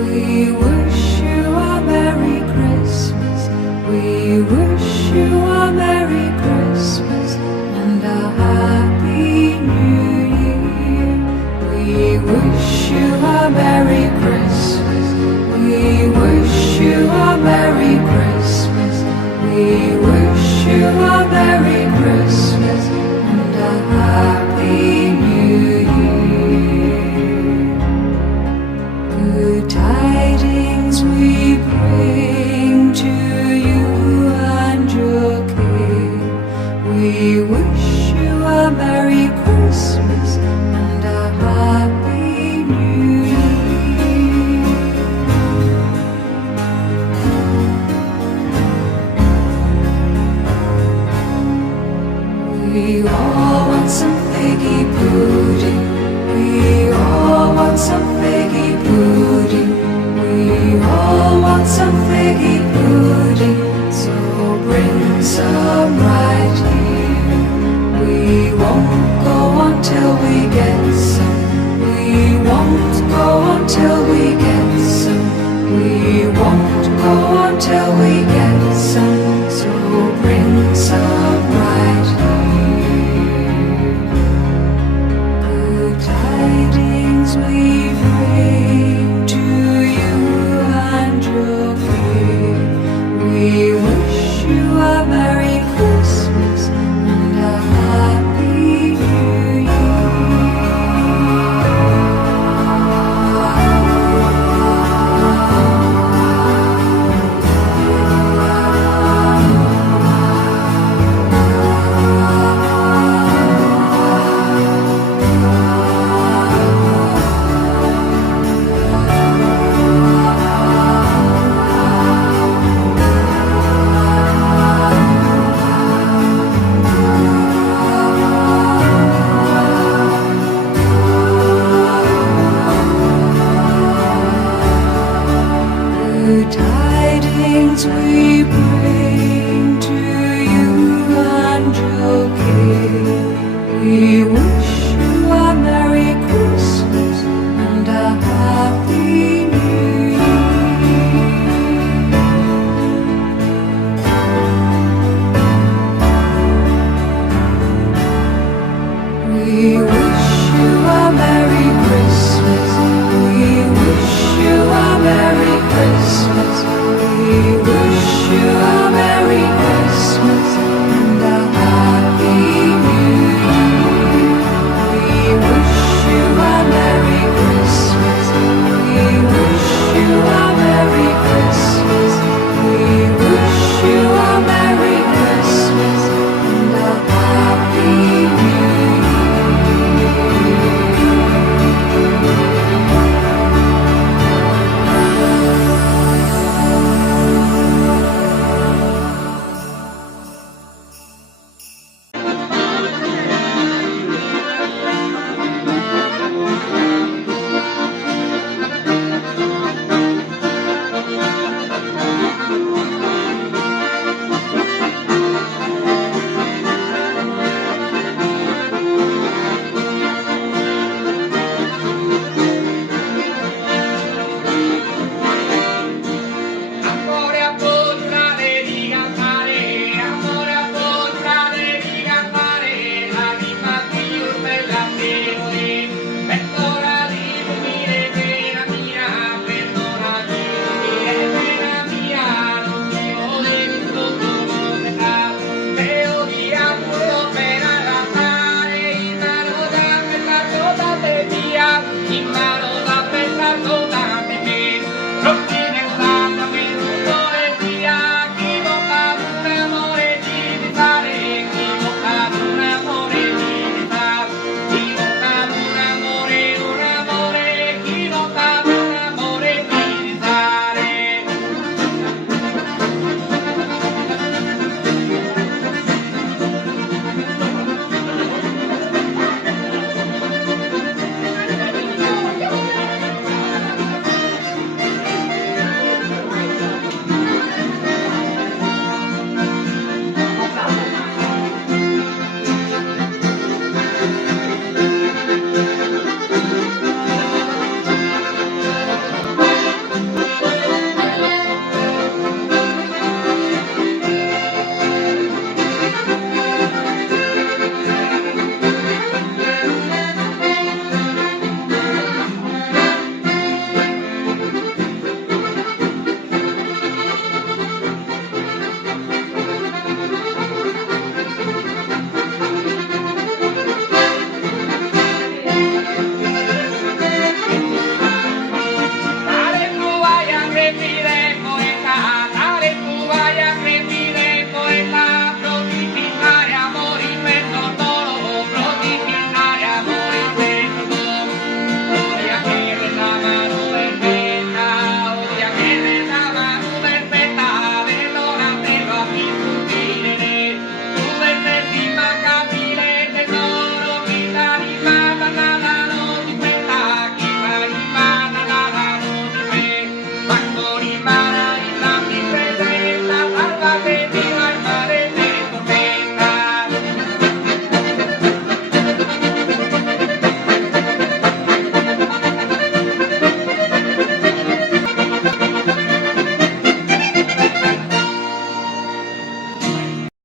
We wish you a Merry Christmas. We wish you a Merry Christmas and a Happy New Year. We wish you a Merry Christmas. We wish you a Merry Christmas. We wish you a Merry Christmas and a Happy New Year. Good tidings we bring to you and your King. We wish you a Merry Christmas and a Happy New Year. We all want some figgy pudding. We all want some figgy pudding. We all want some figgy pudding. So bring some right here. We won't go until we get some. We won't go until we get some. We won't go until we get some. So bring some right here. Good tidings we bring to you and your King. We wish you a Merry Christmas and a Happy New Good tidings we bring to you and your King. We wish you a Merry Christmas.